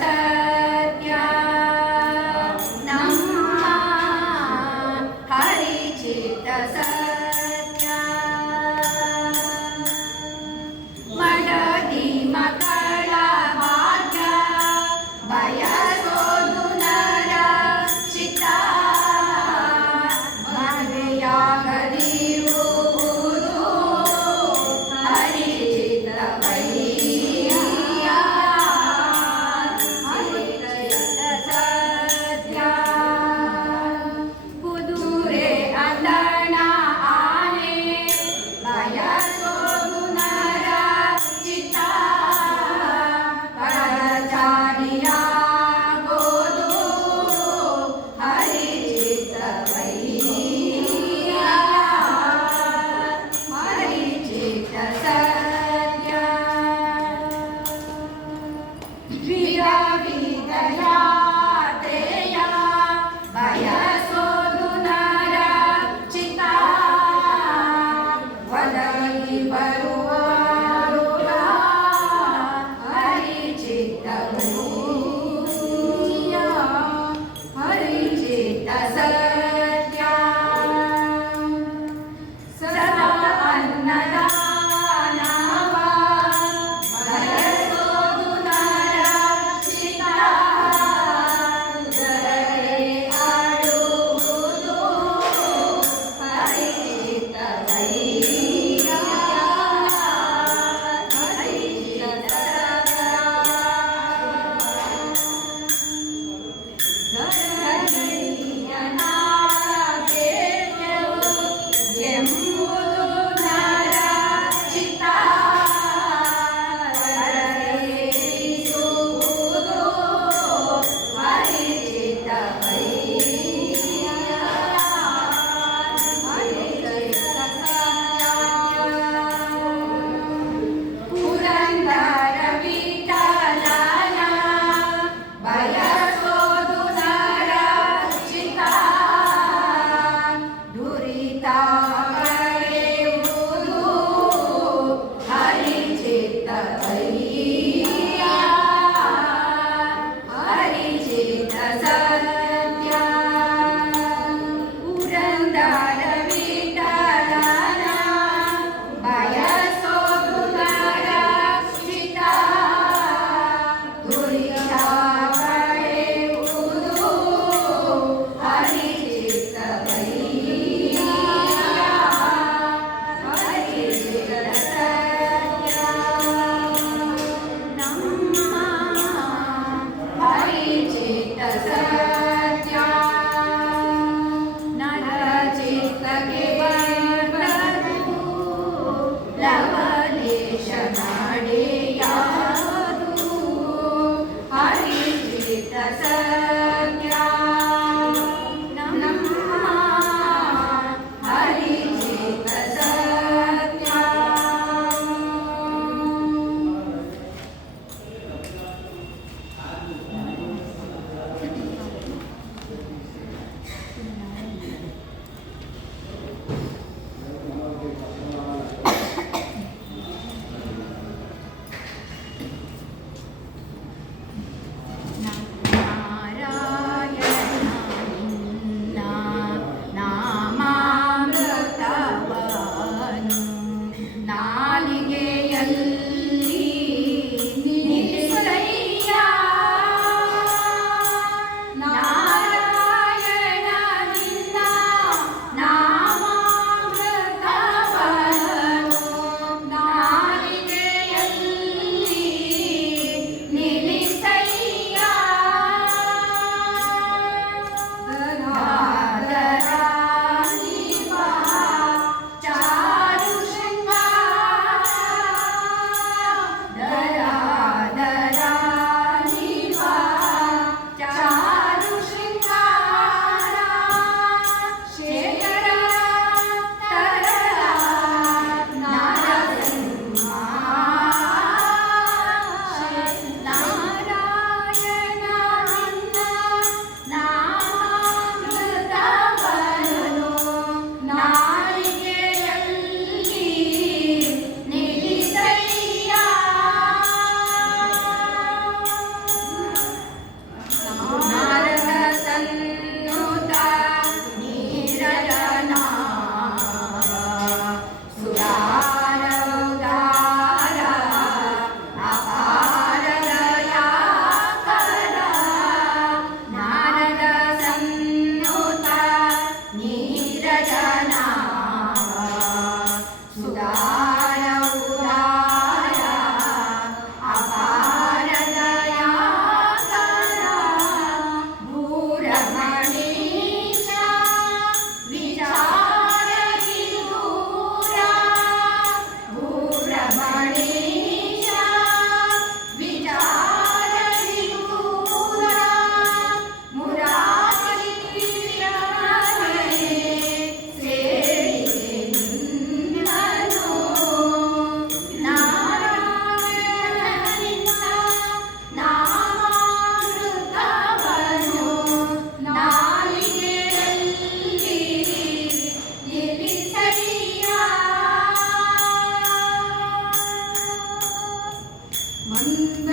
casa de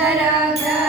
सुन्दरधर